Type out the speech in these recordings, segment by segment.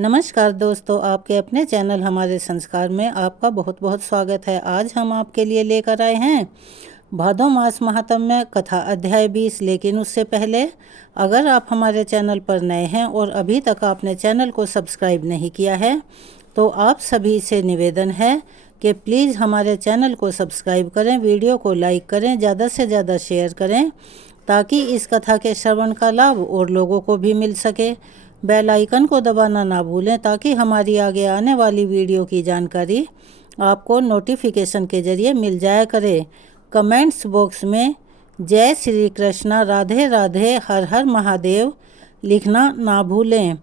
नमस्कार दोस्तों, आपके अपने चैनल हमारे संस्कार में आपका बहुत बहुत स्वागत है। आज हम आपके लिए लेकर आए हैं भादो मास महात्म्य कथा अध्याय 20। लेकिन उससे पहले अगर आप हमारे चैनल पर नए हैं और अभी तक आपने चैनल को सब्सक्राइब नहीं किया है तो आप सभी से निवेदन है कि प्लीज़ हमारे चैनल को सब्सक्राइब करें, वीडियो को लाइक करें, ज़्यादा से ज़्यादा शेयर करें ताकि इस कथा के श्रवण का लाभ और लोगों को भी मिल सके। बेल आइकन को दबाना ना भूलें ताकि हमारी आगे आने वाली वीडियो की जानकारी आपको नोटिफिकेशन के ज़रिए मिल जाया करे। कमेंट्स बॉक्स में जय श्री कृष्णा, राधे राधे, हर हर महादेव लिखना ना भूलें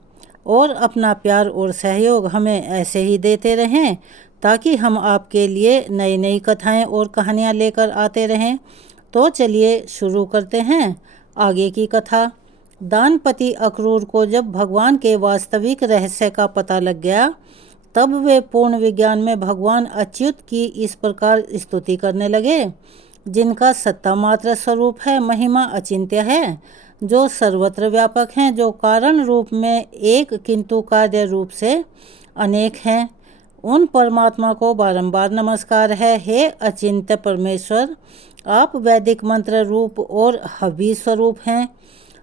और अपना प्यार और सहयोग हमें ऐसे ही देते रहें ताकि हम आपके लिए नई नई कथाएं और कहानियां लेकर आते रहें। तो चलिए शुरू करते हैं आगे की कथा। दानपति अक्रूर को जब भगवान के वास्तविक रहस्य का पता लग गया तब वे पूर्ण विज्ञान में भगवान अच्युत की इस प्रकार स्तुति करने लगे, जिनका सत्ता मात्र स्वरूप है, महिमा अचिंत्य है, जो सर्वत्र व्यापक हैं, जो कारण रूप में एक किंतु कार्य रूप से अनेक हैं। उन परमात्मा को बारंबार नमस्कार है। हे अचिंत्य परमेश्वर, आप वैदिक मंत्र रूप और हवि स्वरूप हैं।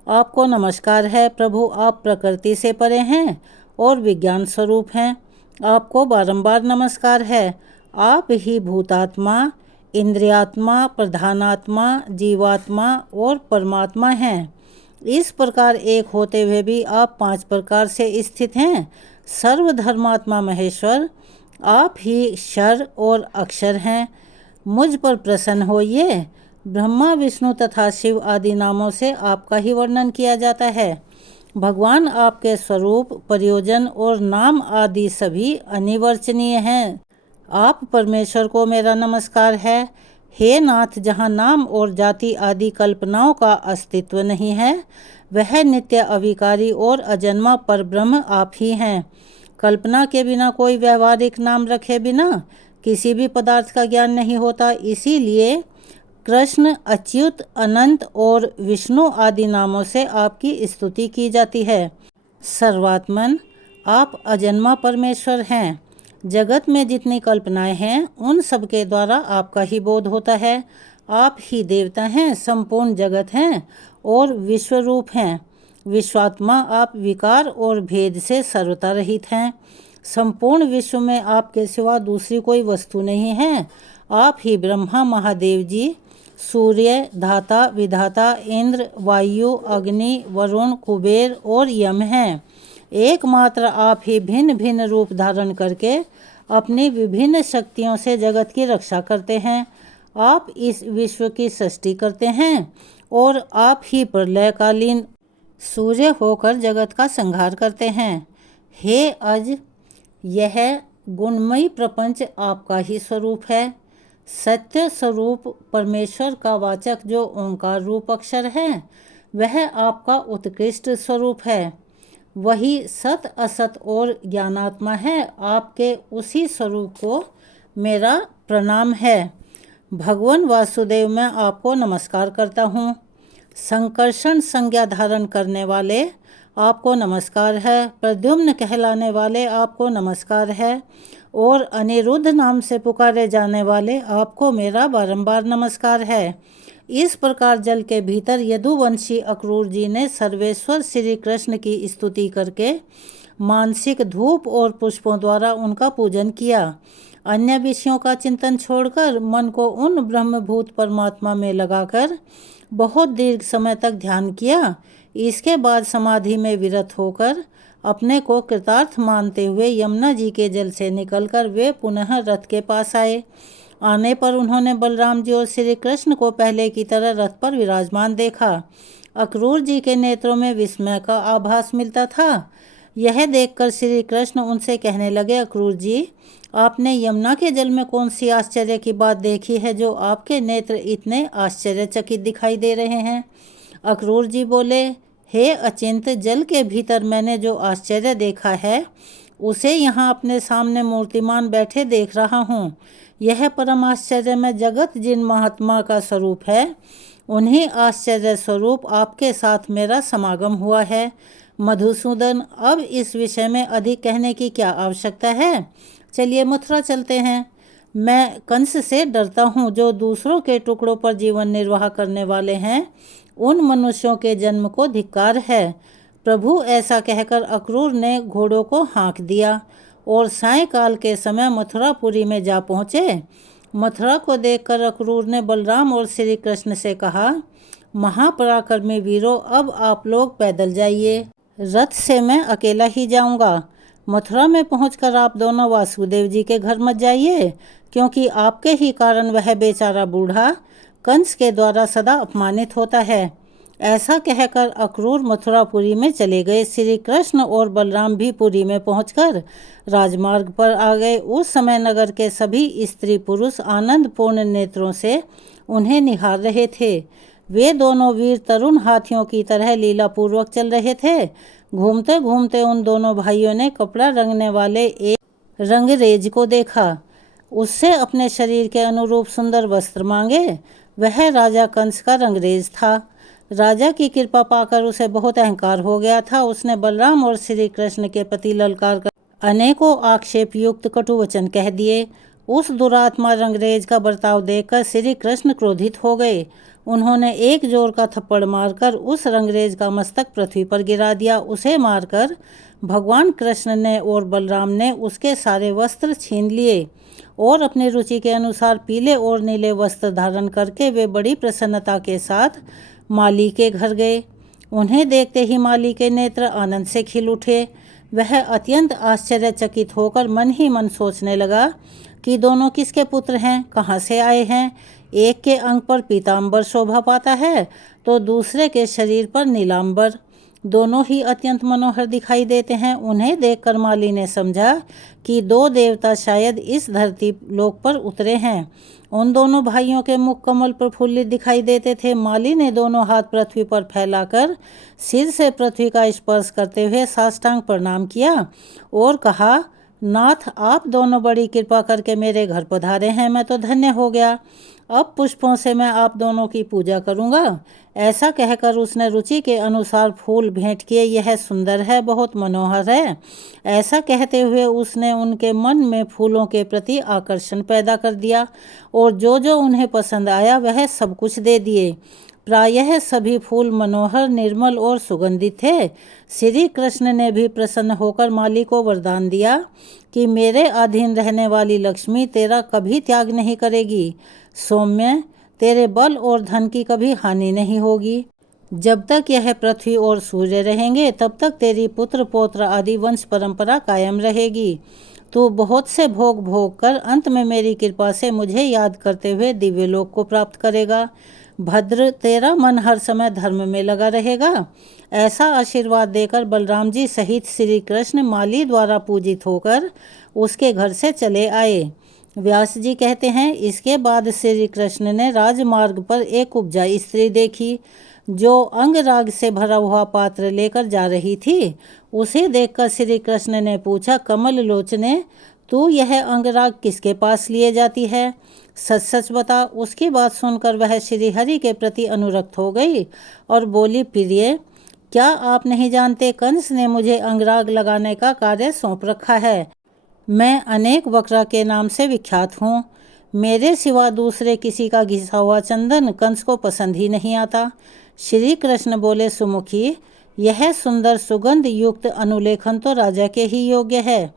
आपको नमस्कार है प्रभु, आप प्रकृति से परे हैं और विज्ञान स्वरूप हैं। आपको बारंबार नमस्कार है। आप ही भूतात्मा, इंद्रियात्मा, प्रधानात्मा, जीवात्मा और परमात्मा हैं। इस प्रकार एक होते हुए भी आप 5 प्रकार से स्थित हैं। सर्वधर्मात्मा महेश्वर, आप ही क्षर और अक्षर हैं। मुझ पर प्रसन्न होइए। ब्रह्मा, विष्णु तथा शिव आदि नामों से आपका ही वर्णन किया जाता है। भगवान आपके स्वरूप, प्रयोजन और नाम आदि सभी अनिर्वचनीय हैं। आप परमेश्वर को मेरा नमस्कार है। हे नाथ, जहाँ नाम और जाति आदि कल्पनाओं का अस्तित्व नहीं है, वह नित्य अविकारी और अजन्मा परब्रह्म आप ही हैं। कल्पना के बिना कोई व्यवहारिक नाम रखे बिना किसी भी पदार्थ का ज्ञान नहीं होता। इसीलिए कृष्ण, अच्युत, अनंत और विष्णु आदि नामों से आपकी स्तुति की जाती है। सर्वात्मन, आप अजन्मा परमेश्वर हैं। जगत में जितनी कल्पनाएं हैं उन सब के द्वारा आपका ही बोध होता है। आप ही देवता हैं, संपूर्ण जगत हैं और विश्वरूप हैं। विश्वात्मा, आप विकार और भेद से सर्वथा रहित हैं। संपूर्ण विश्व में आपके सिवा दूसरी कोई वस्तु नहीं है। आप ही ब्रह्मा, महादेव जी, सूर्य, धाता, विधाता, इंद्र, वायु, अग्नि, वरुण, कुबेर और यम हैं। एकमात्र आप ही भिन्न भिन्न रूप धारण करके अपनी विभिन्न शक्तियों से जगत की रक्षा करते हैं। आप इस विश्व की सृष्टि करते हैं और आप ही प्रलयकालीन सूर्य होकर जगत का संहार करते हैं। हे अज, यह गुणमयी प्रपंच आपका ही स्वरूप है। सत्य स्वरूप परमेश्वर का वाचक जो ओंकार रूप अक्षर है, वह आपका उत्कृष्ट स्वरूप है। वही सत, असत और ज्ञानात्मा है। आपके उसी स्वरूप को मेरा प्रणाम है। भगवान वासुदेव, मैं आपको नमस्कार करता हूँ। संकर्षण संज्ञा धारण करने वाले आपको नमस्कार है। प्रद्युम्न कहलाने वाले आपको नमस्कार है और अनिरुद्ध नाम से पुकारे जाने वाले आपको मेरा बारंबार नमस्कार है। इस प्रकार जल के भीतर यदुवंशी अक्रूर जी ने सर्वेश्वर श्री कृष्ण की स्तुति करके मानसिक धूप और पुष्पों द्वारा उनका पूजन किया। अन्य विषयों का चिंतन छोड़कर मन को उन ब्रह्मभूत परमात्मा में लगाकर बहुत दीर्घ समय तक ध्यान किया। इसके बाद समाधि में विरत होकर अपने को कृतार्थ मानते हुए यमुना जी के जल से निकलकर वे पुनः रथ के पास आए। आने पर उन्होंने बलराम जी और श्री कृष्ण को पहले की तरह रथ पर विराजमान देखा। अक्रूर जी के नेत्रों में विस्मय का आभास मिलता था। यह देखकर श्री कृष्ण उनसे कहने लगे, अक्रूर जी, आपने यमुना के जल में कौन सी आश्चर्य की बात देखी है जो आपके नेत्र इतने आश्चर्यचकित दिखाई दे रहे हैं? अक्रूर जी बोले, हे अचिंत, जल के भीतर मैंने जो आश्चर्य देखा है उसे यहाँ अपने सामने मूर्तिमान बैठे देख रहा हूँ। यह परम आश्चर्य में जगत जिन महात्मा का स्वरूप है, उन्हीं आश्चर्य स्वरूप आपके साथ मेरा समागम हुआ है। मधुसूदन, अब इस विषय में अधिक कहने की क्या आवश्यकता है। चलिए मथुरा चलते हैं। मैं कंस से डरता हूँ जो दूसरों के टुकड़ों पर जीवन निर्वाह करने वाले हैं। उन मनुष्यों के जन्म को धिक्कार है। प्रभु ऐसा कहकर अक्रूर ने घोड़ों को हाँक दिया और सायंकाल के समय मथुरापुरी में जा पहुँचे। मथुरा को देखकर अक्रूर ने बलराम और श्री कृष्ण से कहा, महापराक्रमी वीरों, अब आप लोग पैदल जाइए, रथ से मैं अकेला ही जाऊंगा। मथुरा में पहुंचकर आप दोनों वासुदेव जी के घर मत जाइए, क्योंकि आपके ही कारण वह बेचारा बूढ़ा कंस के द्वारा सदा अपमानित होता है। ऐसा कहकर अक्रूर मथुरापुरी में चले गए। श्री कृष्ण और बलराम भी पुरी में पहुंचकर राजमार्ग पर आ गए। उस समय नगर के सभी स्त्री पुरुष आनंदपूर्ण नेत्रों से उन्हें निहार रहे थे। वे दोनों वीर तरुण हाथियों की तरह लीलापूर्वक चल रहे थे। घूमते घूमते उन दोनों भाइयों ने कपड़ा रंगने वाले एक रंगरेज को देखा। उससे अपने शरीर के अनुरूप सुंदर वस्त्र मांगे। वह राजा कंस का रंगरेज था। राजा की कृपा पाकर उसे बहुत अहंकार हो गया था। उसने बलराम और श्री कृष्ण के प्रति ललकार कर अनेकों आक्षेप युक्त कटु वचन कह दिए। उस दुरात्मा रंगरेज का बर्ताव देखकर श्री कृष्ण क्रोधित हो गए। उन्होंने एक जोर का थप्पड़ मारकर उस रंगरेज का मस्तक पृथ्वी पर गिरा दिया। उसे मारकर भगवान कृष्ण ने और बलराम ने उसके सारे वस्त्र छीन लिए और अपनी रुचि के अनुसार पीले और नीले वस्त्र धारण करके वे बड़ी प्रसन्नता के साथ माली के घर गए। उन्हें देखते ही माली के नेत्र आनंद से खिल उठे। वह अत्यंत आश्चर्यचकित होकर मन ही मन सोचने लगा कि दोनों किसके पुत्र हैं, कहाँ से आए हैं। एक के अंग पर पीताम्बर शोभा पाता है तो दूसरे के शरीर पर नीलांबर। दोनों ही अत्यंत मनोहर दिखाई देते हैं। उन्हें देखकर माली ने समझा कि दो देवता शायद इस धरती लोक पर उतरे हैं। उन दोनों भाइयों के मुख कमल प्रफुल्लित दिखाई देते थे। माली ने दोनों हाथ पृथ्वी पर फैलाकर सिर से पृथ्वी का स्पर्श करते हुए साष्टांग प्रणाम किया और कहा, नाथ, आप दोनों बड़ी कृपा करके मेरे घर पधारे हैं, मैं तो धन्य हो गया। अब पुष्पों से मैं आप दोनों की पूजा करूंगा। ऐसा कहकर उसने रुचि के अनुसार फूल भेंट किए। यह सुंदर है, बहुत मनोहर है। ऐसा कहते हुए उसने उनके मन में फूलों के प्रति आकर्षण पैदा कर दिया और जो जो उन्हें पसंद आया वह सब कुछ दे दिए। प्रायः सभी फूल मनोहर, निर्मल और सुगंधित थे। श्री कृष्ण ने भी प्रसन्न होकर माली को वरदान दिया कि मेरे अधीन रहने वाली लक्ष्मी तेरा कभी त्याग नहीं करेगी। सौम्य, तेरे बल और धन की कभी हानि नहीं होगी। जब तक यह पृथ्वी और सूर्य रहेंगे तब तक तेरी पुत्र पौत्र आदि वंश परंपरा कायम रहेगी। तू बहुत से भोग भोग कर अंत में मेरी कृपा से मुझे याद करते हुए दिव्य लोक को प्राप्त करेगा। भद्र, तेरा मन हर समय धर्म में लगा रहेगा। ऐसा आशीर्वाद देकर बलराम जी सहित श्री कृष्ण माली द्वारा पूजित होकर उसके घर से चले आए। व्यास जी कहते हैं, इसके बाद श्री कृष्ण ने राजमार्ग पर एक उपजा स्त्री देखी जो अंगराग से भरा हुआ पात्र लेकर जा रही थी। उसे देखकर श्री कृष्ण ने पूछा, कमल लोचने, तू यह अंगराग किसके पास लिए जाती है? सच सच बता। उसकी बात सुनकर वह श्री हरि के प्रति अनुरक्त हो गई और बोली, प्रिय, क्या आप नहीं जानते, कंस ने मुझे अंगराग लगाने का कार्य सौंप रखा है। मैं अनेक वक्रा के नाम से विख्यात हूँ। मेरे सिवा दूसरे किसी का घिसा हुआ चंदन कंस को पसंद ही नहीं आता। श्री कृष्ण बोले, सुमुखी, यह सुंदर सुगंध युक्त अनुलेखन तो राजा के ही योग्य है।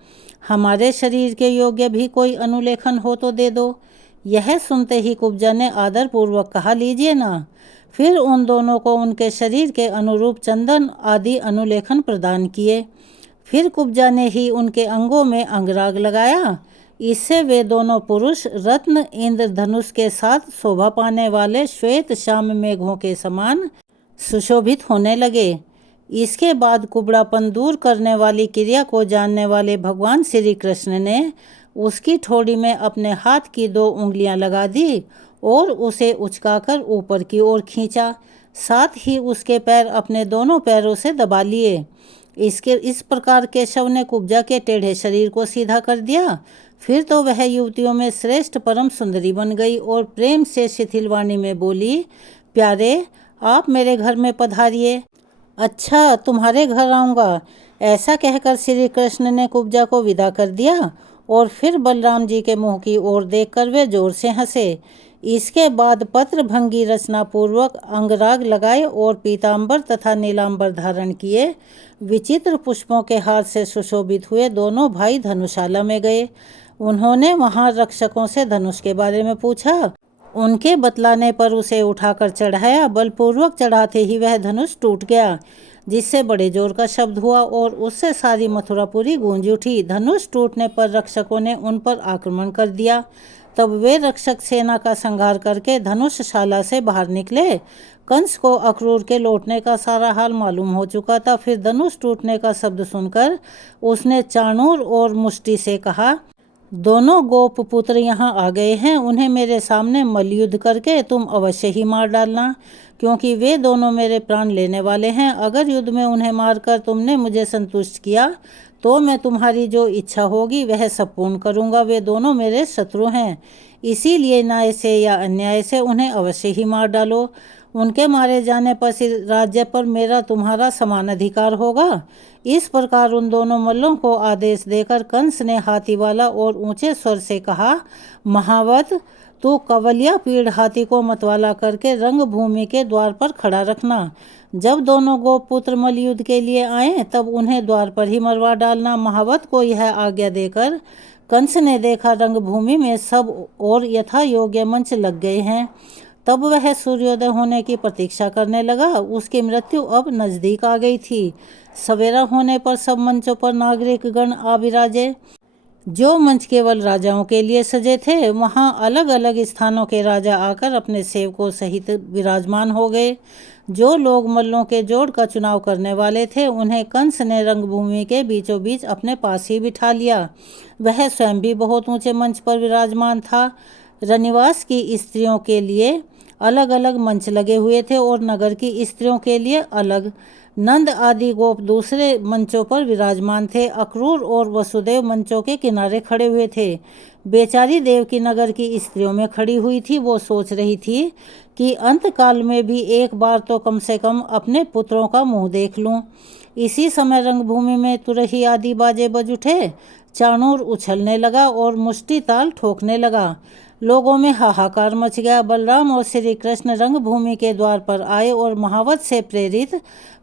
हमारे शरीर के योग्य भी कोई अनुलेखन हो तो दे दो। यह सुनते ही कुब्जा ने आदरपूर्वक कहा, लीजिए ना। फिर उन दोनों को उनके शरीर के अनुरूप चंदन आदि अनुलेखन प्रदान किए। फिर कुब्जा ने ही उनके अंगों में अंगराग लगाया। इससे वे दोनों पुरुष रत्न इंद्रधनुष के साथ शोभा पाने वाले श्वेत श्याम मेघों के समान सुशोभित होने लगे। इसके बाद कुबड़ापन दूर करने वाली क्रिया को जानने वाले भगवान श्री कृष्ण ने उसकी ठोड़ी में अपने हाथ की 2 उंगलियां लगा दी और उसे उचकाकर ऊपर की ओर खींचा। साथ ही उसके पैर अपने दोनों पैरों से दबा लिए। इस प्रकार केशव ने कुब्जा के टेढ़े शरीर को सीधा कर दिया। फिर तो वह युवतियों में श्रेष्ठ परम सुंदरी बन गई और प्रेम से शिथिल वाणी में बोली, प्यारे, आप मेरे घर में पधारिए। अच्छा, तुम्हारे घर आऊँगा। ऐसा कहकर श्री कृष्ण ने कुब्जा को विदा कर दिया और फिर बलराम जी के मुंह की ओर देखकर वे जोर से हंसे। इसके बाद पत्रभंगी रचना पूर्वक अंगराग लगाए और पीतांबर तथा नीलांबर धारण किए विचित्र पुष्पों के हार से सुशोभित हुए दोनों भाई धनुशाला में गए। उन्होंने वहां रक्षकों से धनुष के बारे में पूछा। उनके बतलाने पर उसे उठाकर चढ़ाया। बलपूर्वक चढ़ाते ही वह धनुष टूट गया, जिससे बड़े जोर का शब्द हुआ और उससे सारी मथुरापुरी गूंज उठी। धनुष टूटने पर रक्षकों ने उन पर आक्रमण कर दिया। तब वे रक्षक सेना का संहार करके धनुषशाला से बाहर निकले। कंस को अक्रूर के लौटने का सारा हाल मालूम हो चुका था। फिर धनुष टूटने का शब्द सुनकर उसने चाणूर और मुष्टि से कहा, दोनों गोप पुत्र यहाँ आ गए हैं। उन्हें मेरे सामने मल्लयुद्ध करके तुम अवश्य ही मार डालना, क्योंकि वे दोनों मेरे प्राण लेने वाले हैं। अगर युद्ध में उन्हें मारकर तुमने मुझे संतुष्ट किया तो मैं तुम्हारी जो इच्छा होगी वह सब पूर्ण करूँगा। वे दोनों मेरे शत्रु हैं, इसीलिए न्याय से या अन्याय से उन्हें अवश्य ही मार डालो। उनके मारे जाने पर राज्य पर मेरा तुम्हारा समान अधिकार होगा। इस प्रकार उन दोनों मल्लों को आदेश देकर कंस ने हाथी वाला और ऊंचे स्वर से कहा, महावत, तू कवलिया पीड़ हाथी को मतवाला करके रंगभूमि के द्वार पर खड़ा रखना। जब दोनों गोपुत्र मल्लयुद्ध के लिए आए तब उन्हें द्वार पर ही मरवा डालना। महावत को यह आज्ञा देकर कंस ने देखा रंगभूमि में सब और यथा योग्य मंच लग गए हैं। तब वह सूर्योदय होने की प्रतीक्षा करने लगा। उसकी मृत्यु अब नजदीक आ गई थी। सवेरा होने पर सब मंचों पर नागरिक गण आ विराजे। जो मंच केवल राजाओं के लिए सजे थे, वहां अलग अलग स्थानों के राजा आकर अपने सेवकों सहित विराजमान हो गए। जो लोग मल्लों के जोड़ का चुनाव करने वाले थे, उन्हें कंस ने रंगभूमि के बीचों बीच अपने पास ही बिठा लिया। वह स्वयं भी बहुत ऊंचे मंच पर विराजमान था। रनिवास की स्त्रियों के लिए अलग अलग मंच लगे हुए थे और नगर की स्त्रियों के लिए अलग। नंद आदि गोप दूसरे मंचों पर विराजमान थे। अक्रूर और वसुदेव मंचों के किनारे खड़े हुए थे। बेचारी देवकी नगर की स्त्रियों में खड़ी हुई थी। वो सोच रही थी कि अंतकाल में भी एक बार तो कम से कम अपने पुत्रों का मुंह देख लूं। इसी समय रंगभूमि में तुरही आदि बाजे बज उठे। चाणूर उछलने लगा और मुष्टि ताल ठोकने लगा। लोगों में हाहाकार मच गया। बलराम और श्री कृष्ण रंगभूमि के द्वार पर आए और महावत से प्रेरित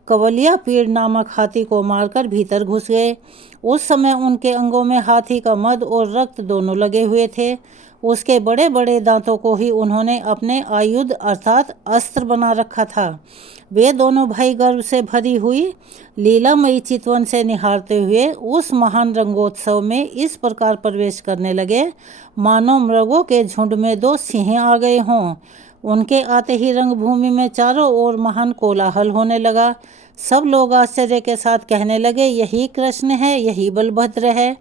कवलिया पीड़ नामक हाथी को मारकर भीतर घुस गए। उस समय उनके अंगों में हाथी का मद और रक्त दोनों लगे हुए थे। उसके बड़े बड़े दांतों को ही उन्होंने अपने आयुध अर्थात अस्त्र बना रखा था। वे दोनों भाई गर्व से भरी हुई लीलामयी चितवन से निहारते हुए उस महान रंगोत्सव में इस प्रकार प्रवेश करने लगे मानो मृगों के झुंड में दो सिंह आ गए हों। उनके आते ही रंगभूमि में चारों ओर महान कोलाहल होने लगा। सब लोग आश्चर्य के साथ कहने लगे, यही कृष्ण है, यही बलभद्र है।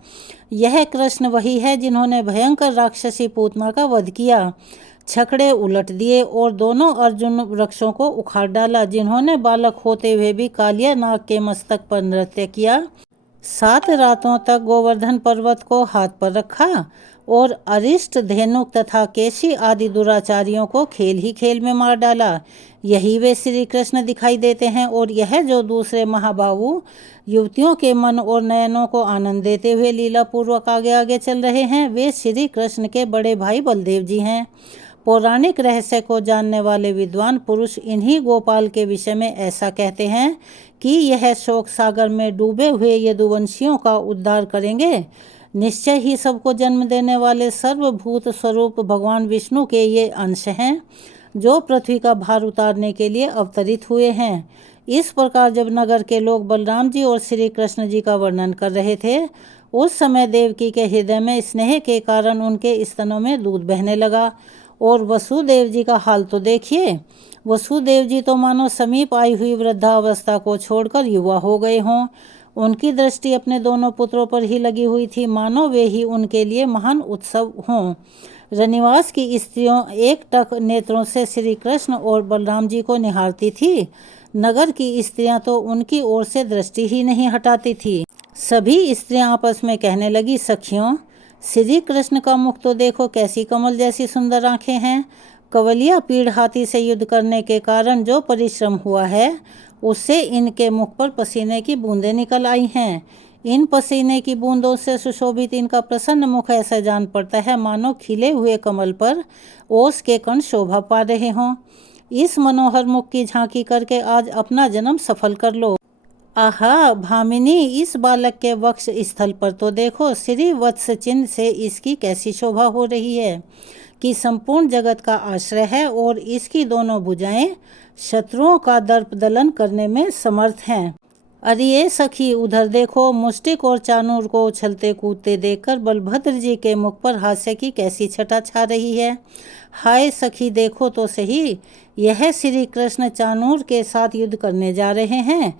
यह कृष्ण वही है जिन्होंने भयंकर राक्षसी पूतना का वध किया, छकड़े उलट दिए और दोनों अर्जुन वृक्षों को उखाड़ डाला, जिन्होंने बालक होते हुए भी कालिया नाग के मस्तक पर नृत्य किया, 7 रातों तक गोवर्धन पर्वत को हाथ पर रखा और अरिष्ट, धेनुक तथा केशी आदि दुराचारियों को खेल ही खेल में मार डाला। यही वे श्री कृष्ण दिखाई देते हैं। और यह जो दूसरे महाबाहु युवतियों के मन और नयनों को आनंद देते हुए लीला पूर्वक आगे आगे चल रहे हैं, वे श्री कृष्ण के बड़े भाई बलदेव जी हैं। पौराणिक रहस्य को जानने वाले विद्वान पुरुष इन्हीं गोपाल के विषय में ऐसा कहते हैं कि यह शोक सागर में डूबे हुए यदुवंशियों का उद्धार करेंगे। निश्चय ही सबको जन्म देने वाले सर्वभूत स्वरूप भगवान विष्णु के ये अंश हैं, जो पृथ्वी का भार उतारने के लिए अवतरित हुए हैं। इस प्रकार जब नगर के लोग बलराम जी और श्री कृष्ण जी का वर्णन कर रहे थे, उस समय देवकी के हृदय में स्नेह के कारण उनके स्तनों में दूध बहने लगा। और वसुदेव जी का हाल तो देखिए। वसुदेव जी तो मानो समीप आई हुई वृद्धावस्था को छोड़कर युवा हो गए हों। उनकी दृष्टि अपने दोनों पुत्रों पर ही लगी हुई थी, मानो वे ही उनके लिए महान उत्सव हों। रनिवास की स्त्रियों एकटक नेत्रों से श्री कृष्ण और बलराम जी को निहारती थी। नगर की स्त्रियां तो उनकी ओर से दृष्टि ही नहीं हटाती थी। सभी स्त्रियां आपस में कहने लगी, सखियों, श्री कृष्ण का मुख तो देखो, कैसी कमल जैसी सुंदर आंखें हैं। कवलिया पीड़ हाथी से युद्ध करने के कारण जो परिश्रम हुआ है, उससे इनके मुख पर पसीने की बूंदें निकल आई हैं। इन पसीने की बूंदों से सुशोभित इनका प्रसन्न मुख ऐसा जान पड़ता है मानो खिले हुए कमल पर ओस के कण शोभा पा रहे हों। इस मनोहर मुख की झांकी करके आज अपना जन्म सफल कर लो। आहा भामिनी, इस बालक के वक्ष स्थल पर तो देखो, श्री वत्स चिन्ह से इसकी कैसी शोभा हो रही है कि संपूर्ण जगत का आश्रय है और इसकी दोनों भुजाएं शत्रुओं का दर्प दलन करने में समर्थ हैं। अरे ये सखी, उधर देखो, मुष्टिक और चानूर को उछलते कूदते देखकर बलभद्र जी के मुख पर हास्य की कैसी छटा छा रही है। हाय सखी, देखो तो सही, यह श्री कृष्ण चानूर के साथ युद्ध करने जा रहे हैं।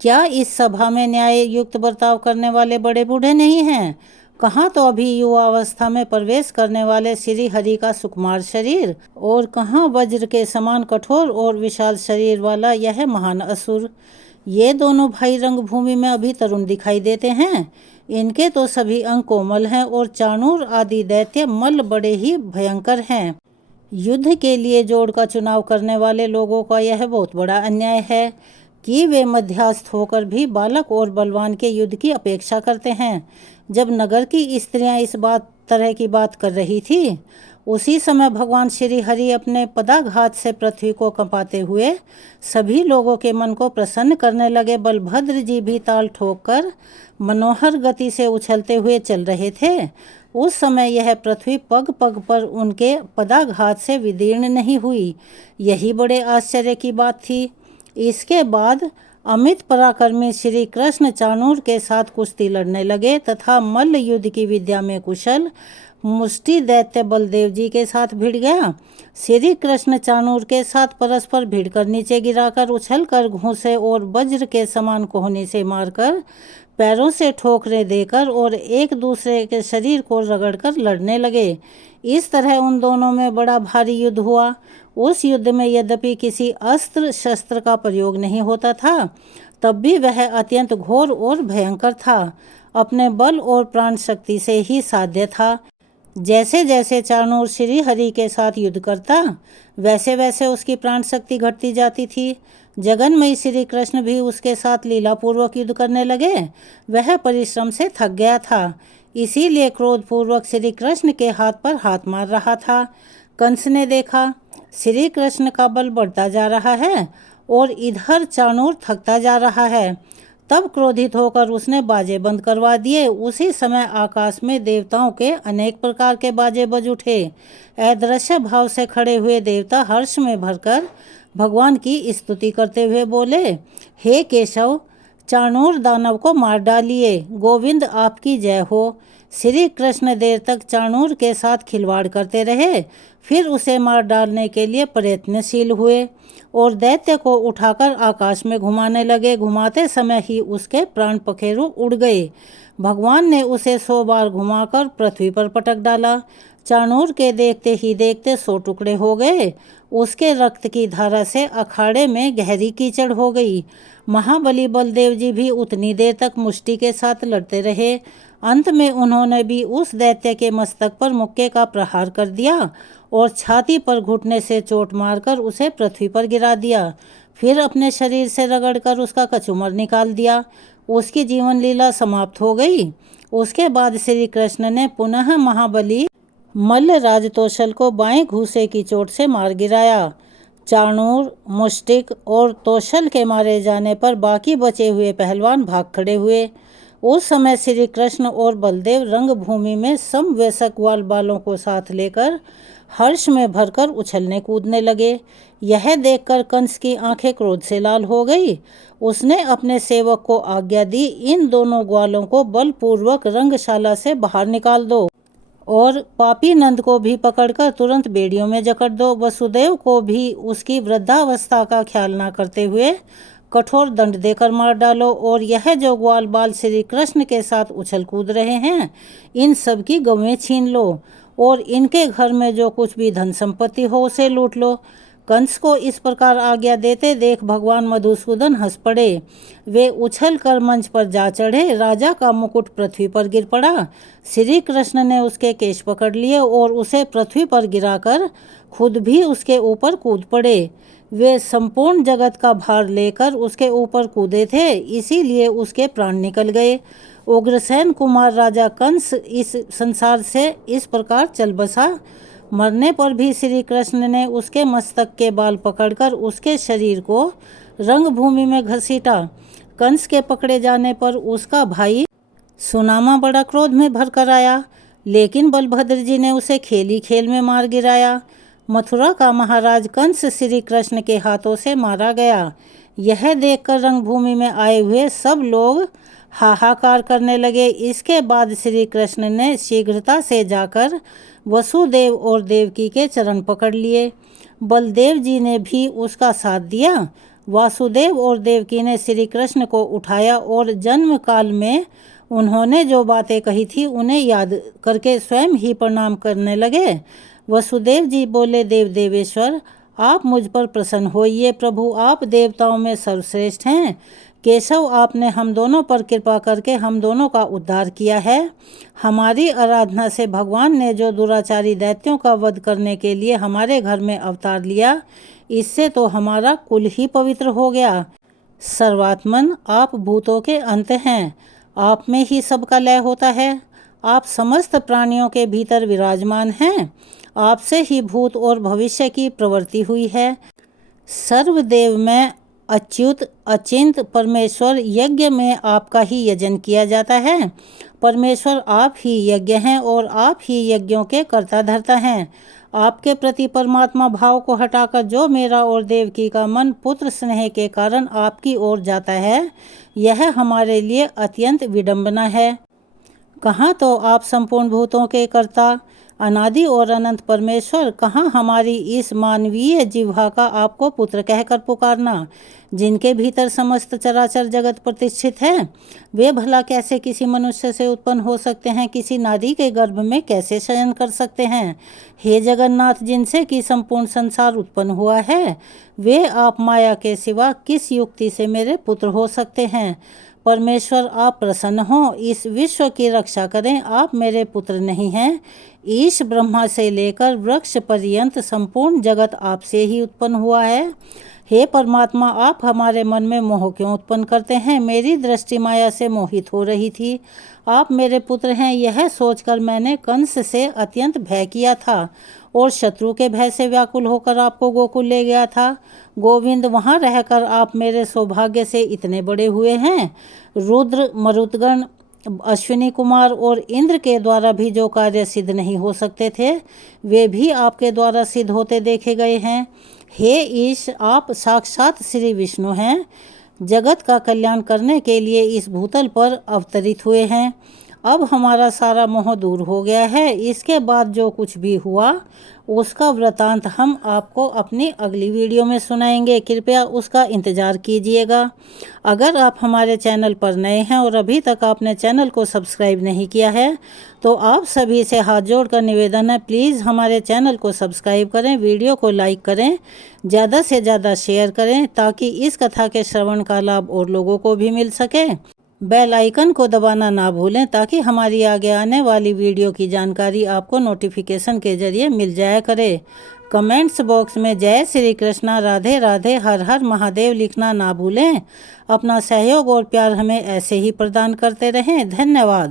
क्या इस सभा में न्याय युक्त बर्ताव करने वाले बड़े बूढ़े नहीं हैं? कहाँ तो अभी युवावस्था में प्रवेश करने वाले श्री हरि का सुकुमार शरीर, और कहाँ वज्र के समान कठोर और विशाल शरीर वाला यह महान असुर। ये दोनों भाई रंगभूमि में अभी तरुण दिखाई देते हैं। इनके तो सभी अंग कोमल हैं और चाणूर आदि दैत्य मल्ल बड़े ही भयंकर हैं। युद्ध के लिए जोड़ का चुनाव करने वाले लोगों का यह बहुत बड़ा अन्याय है कि वे मध्यस्थ होकर भी बालक और बलवान के युद्ध की अपेक्षा करते हैं। जब नगर की स्त्रियां इस तरह की बात कर रही थी, उसी समय भगवान श्री हरि अपने पदाघात से पृथ्वी को कंपाते हुए सभी लोगों के मन को प्रसन्न करने लगे। बलभद्र जी भी ताल ठोककर मनोहर गति से उछलते हुए चल रहे थे। उस समय यह पृथ्वी पग पग पर उनके पदाघात से विदीर्ण नहीं हुई। यही बड़े आश्चर्य की बात थी। इसके बाद अमित पराक्रमी श्री कृष्ण चाणूर के साथ कुश्ती लड़ने लगे तथा मल्ल युद्ध की विद्या में कुशल मुष्टि दैत्य बलदेव जी के साथ भिड़ गया। श्री कृष्ण चाणूर के साथ परस्पर भिड़कर नीचे गिराकर उछलकर घूंसे और वज्र के समान कोहनी से मारकर पैरों से ठोकरें देकर और एक दूसरे के शरीर को रगड़कर लड़ने लगे। इस तरह उन दोनों में बड़ा भारी युद्ध हुआ। उस युद्ध में यद्यपि किसी अस्त्र शस्त्र का प्रयोग नहीं होता था, तब भी वह अत्यंत घोर और भयंकर था। अपने बल और प्राण शक्ति से ही साध्य था। जैसे जैसे चाणूर श्री हरि के साथ युद्ध करता, वैसे वैसे उसकी प्राण शक्ति घटती जाती थी। जगन्मयी श्री कृष्ण भी उसके साथ लीलापूर्वक युद्ध करने लगे। वह परिश्रम से थक गया था, इसीलिए क्रोधपूर्वक श्री कृष्ण के हाथ पर हाथ मार रहा था। कंस ने देखा श्री कृष्ण का बल बढ़ता जा रहा है और इधर चाणूर थकता जा रहा है, तब क्रोधित होकर उसने बाजे बंद करवा दिए। उसी समय आकाश में देवताओं के अनेक प्रकार के बाजे बज उठे। अदृश्य भाव से खड़े हुए देवता हर्ष में भरकर भगवान की स्तुति करते हुए बोले, हे केशव, चाणूर दानव को मार डालिए, गोविंद आपकी जय हो। श्री कृष्ण देर तक चाणूर के साथ खिलवाड़ करते रहे, फिर उसे मार डालने के लिए प्रयत्नशील हुए और दैत्य को उठाकर आकाश में घुमाने लगे। घुमाते समय ही उसके प्राण पखेरु उड़ गए। भगवान ने उसे 100 बार घुमाकर पृथ्वी पर पटक डाला। चाणूर के देखते ही देखते 100 टुकड़े हो गए। उसके रक्त की धारा से अखाड़े में गहरी कीचड़ हो गई। महाबली बलदेव जी भी उतनी देर तक मुष्टि के साथ लड़ते रहे। अंत में उन्होंने भी उस दैत्य के मस्तक पर मुक्के का प्रहार कर दिया और छाती पर घुटने से चोट मारकर उसे पृथ्वी पर गिरा दिया। फिर अपने शरीर से रगड़कर उसका कचूमर निकाल दिया। उसकी जीवन लीला समाप्त हो गई। उसके बाद श्री कृष्ण ने पुनः महाबली मल्ल राजतोषल को बाएं घूसे की चोट से मार गिराया। चाणूर, मुष्टिक और तोषल के मारे जाने पर बाकी बचे हुए पहलवान भाग खड़े हुए। उस समय श्री कृष्ण और बलदेव रंगभूमि में समवयस्क ग्वाल बालों को साथ लेकर हर्ष में भरकर उछलने कूदने लगे। यह देखकर कंस की आंखें क्रोध से लाल हो गई। उसने अपने सेवक को आज्ञा दी, इन दोनों ग्वालों को बलपूर्वक रंगशाला से बाहर निकाल दो और पापी नंद को भी पकड़कर तुरंत बेड़ियों में जकड़ दो। वसुदेव को भी उसकी वृद्धावस्था का ख्याल न करते हुए कठोर दंड देकर मार डालो और यह जो ग्वाल बाल श्री कृष्ण के साथ उछल कूद रहे हैं, इन सब की गवें छीन लो और इनके घर में जो कुछ भी धन संपत्ति हो उसे लूट लो। कंस को इस प्रकार आज्ञा देते देख भगवान मधुसूदन हंस पड़े। वे उछल कर मंच पर जा चढ़े। राजा का मुकुट पृथ्वी पर गिर पड़ा। श्री कृष्ण ने उसके केश पकड़ लिए और उसे पृथ्वी पर गिराकर खुद भी उसके ऊपर कूद पड़े। वे संपूर्ण जगत का भार लेकर उसके ऊपर कूदे थे, इसीलिए उसके प्राण निकल गए। उग्रसेन कुमार राजा कंस इस संसार से इस प्रकार चल बसा। मरने पर भी श्री कृष्ण ने उसके मस्तक के बाल पकड़कर उसके शरीर को रंगभूमि में घसीटा। कंस के पकड़े जाने पर उसका भाई सुनामा बड़ा क्रोध में भरकर आया, लेकिन बलभद्र जी ने उसे खेल ही खेल में मार गिराया। मथुरा का महाराज कंस श्री कृष्ण के हाथों से मारा गया। यह देखकर रंगभूमि में आए हुए सब लोग हाहाकार करने लगे। इसके बाद श्री कृष्ण ने शीघ्रता से जाकर वसुदेव और देवकी के चरण पकड़ लिए। बलदेव जी ने भी उसका साथ दिया। वासुदेव और देवकी ने श्री कृष्ण को उठाया और जन्म काल में उन्होंने जो बातें कही थी उन्हें याद करके स्वयं ही प्रणाम करने लगे। वसुदेव जी बोले, देव देवेश्वर, आप मुझ पर प्रसन्न होइए। प्रभु, आप देवताओं में सर्वश्रेष्ठ हैं। केशव, आपने हम दोनों पर कृपा करके हम दोनों का उद्धार किया है। हमारी आराधना से भगवान ने जो दुराचारी दैत्यों का वध करने के लिए हमारे घर में अवतार लिया, इससे तो हमारा कुल ही पवित्र हो गया। सर्वात्मन, आप भूतों के अंत हैं। आप में ही सबका लय होता है। आप समस्त प्राणियों के भीतर विराजमान हैं। आपसे ही भूत और भविष्य की प्रवृत्ति हुई है। सर्वदेव में अच्युत अचिंत परमेश्वर यज्ञ में आपका ही यजन किया जाता है। परमेश्वर आप ही यज्ञ हैं और आप ही यज्ञों के कर्ता धर्ता हैं। आपके प्रति परमात्मा भाव को हटाकर जो मेरा और देवकी का मन पुत्र स्नेह के कारण आपकी ओर जाता है, यह हमारे लिए अत्यंत विडंबना है। कहाँ तो आप संपूर्ण भूतों के कर्ता अनादि और अनंत परमेश्वर, कहाँ हमारी इस मानवीय जिह्वा का आपको पुत्र कहकर पुकारना। जिनके भीतर समस्त चराचर जगत प्रतिष्ठित है, वे भला कैसे किसी मनुष्य से उत्पन्न हो सकते हैं, किसी नारी के गर्भ में कैसे शयन कर सकते हैं। हे जगन्नाथ, जिनसे कि संपूर्ण संसार उत्पन्न हुआ है, वे आप माया के सिवा किस युक्ति से मेरे पुत्र हो सकते हैं। परमेश्वर, आप प्रसन्न हो, इस विश्व की रक्षा करें। आप मेरे पुत्र नहीं हैं। ईश ब्रह्मा से लेकर वृक्ष पर्यंत संपूर्ण जगत आपसे ही उत्पन्न हुआ है। हे परमात्मा, आप हमारे मन में मोह क्यों उत्पन्न करते हैं। मेरी दृष्टि माया से मोहित हो रही थी। आप मेरे पुत्र हैं, यह सोचकर मैंने कंस से अत्यंत भय किया था और शत्रु के भय से व्याकुल होकर आपको गोकुल ले गया था। गोविंद, वहाँ रहकर आप मेरे सौभाग्य से इतने बड़े हुए हैं। रुद्र, मरुतगण, अश्विनी कुमार और इंद्र के द्वारा भी जो कार्य सिद्ध नहीं हो सकते थे, वे भी आपके द्वारा सिद्ध होते देखे गए हैं। हे ईश, आप साक्षात श्री विष्णु हैं। जगत का कल्याण करने के लिए इस भूतल पर अवतरित हुए हैं। अब हमारा सारा मोह दूर हो गया है। इसके बाद जो कुछ भी हुआ उसका वृतांत हम आपको अपनी अगली वीडियो में सुनाएंगे। कृपया उसका इंतज़ार कीजिएगा। अगर आप हमारे चैनल पर नए हैं और अभी तक आपने चैनल को सब्सक्राइब नहीं किया है, तो आप सभी से हाथ जोड़कर निवेदन है, प्लीज़ हमारे चैनल को सब्सक्राइब करें, वीडियो को लाइक करें, ज़्यादा से ज़्यादा शेयर करें, ताकि इस कथा के श्रवण का लाभ और लोगों को भी मिल सके। बेल आइकन को दबाना ना भूलें, ताकि हमारी आगे आने वाली वीडियो की जानकारी आपको नोटिफिकेशन के जरिए मिल जाया करे। कमेंट्स बॉक्स में जय श्री कृष्णा, राधे राधे, हर हर महादेव लिखना ना भूलें। अपना सहयोग और प्यार हमें ऐसे ही प्रदान करते रहें। धन्यवाद।